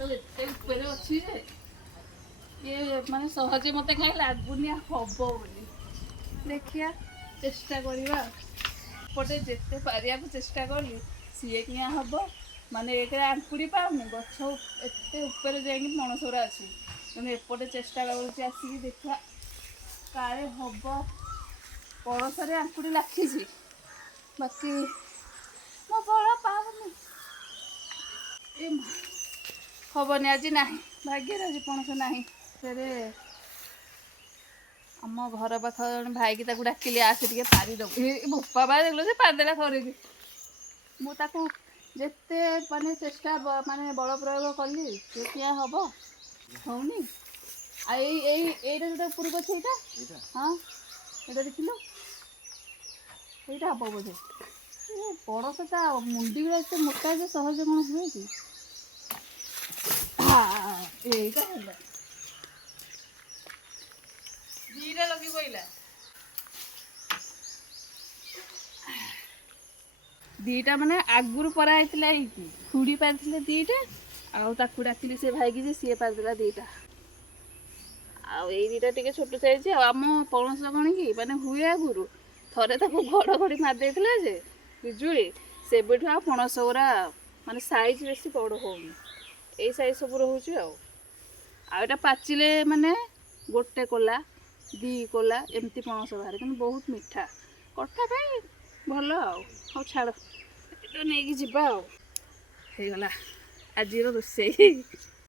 ତ ଏତେ ଉପରେ ଅଛି ଯେ ଇଏ ମାନେ ସହଜେ ମୋତେ କାହିଁ ଲାଗୁନି ହବ ବୋଲି। ଦେଖିବା ଚେଷ୍ଟା କରିବା। ଏପଟେ ଯେତେ ପାରିବାକୁ ଚେଷ୍ଟା କଲି ସିଏ କିଆଁ ହବ। ମାନେ ଏକରେ ଆଙ୍କୁଡ଼ି ପାଉନି, ଗଛ ଏତେ ଉପରେ ଯାଇକି ପଣସରା ଅଛି, କିନ୍ତୁ ଏପଟେ ଚେଷ୍ଟା କରୁଛି ଆସିକି ଦେଖିବା କାଳେ ହବ। ପଣସରେ ଆଙ୍କୁଡ଼ି ଲାଖିଛି, ବାକି ମୋ ବଳ ପାଉନି। ଏ ହବନି, ଆଜି ନାହିଁ, ଭାଗ୍ୟରେ ଆଜି ପଣସ ନାହିଁ। ଫେରେ ଆମ ଘର ପାଖ ଜଣେ ଭାଇକି ତାକୁ ଡାକିଲି ଆସେ ଟିକେ ପାରିଦବୁ। ବୋପା ବା ଦେଖିଲ ସେ ପାରିଦେଲା ଥରେକି। ମୁଁ ତାକୁ ଯେତେ ମାନେ ଚେଷ୍ଟା ମାନେ ବଳ ପ୍ରୟୋଗ କଲି ସେ କିଆଁ ହବ, ହଉନି। ଆଉ ଏଇଟା ଯୋଉଟା ଉପରକୁ ଅଛି ଏଇଟା, ହଁ ଏଇଟା ଦେଖିଲୁ, ଏଇଟା ହବ ବୋଧେ। ପଣସଟା ମୁଣ୍ଡି ଗୁଡ଼ା ଏତେ ମୋଟା ଯେ ସହଜେ କଣ ହୁଏ କି? ଏଇଟା ହେଲା ଦିଟା ଲଗି ପଇଲା, ଦିଟା ମାନେ ଆଗରୁ ପରା ହେଇଥିଲା। ଏଇଠି ଖୁଡ଼ି ପାରିଥିଲେ ଦିଟା, ଆଉ ତାକୁ ଡାକିଲି ସେ ଭାଇକି ଯେ ସିଏ ପାରିଦେଲା ଦିଟା। ଆଉ ଏଇ ଦିଟା ଟିକେ ଛୋଟ ସାଇଜ। ଆଉ ଆମ ପଣସ କଣ କି ମାନେ ହୁଏ ଆଗରୁ, ଥରେ ତାକୁ ଘଡ଼ଘଡ଼ି ମାରି ଦେଇଥିଲା ଯେ ବିଜୁଳି, ସେବେଠୁ ଆଉ ପଣସ ଗୁରା ମାନେ ସାଇଜ ବେଶୀ ବଡ଼ ହଉନି, ଏଇ ସାଇଜ ସବୁ ରହୁଛି। ଆଉ ଏଇଟା ପାଚିଲେ ମାନେ ଗୋଟେ କୋଲା ଦି କୋଲା ଏମିତି ପଣସ ବାହାରେ, କିନ୍ତୁ ବହୁତ ମିଠା, କଟା ପାଇଁ ଭଲ। ଆଉ ହଉ ଛାଡ଼, ଏଟା ନେଇକି ଯିବା। ଆଉ ହେଇଗଲା ଆଜିର ରୋଷେଇ।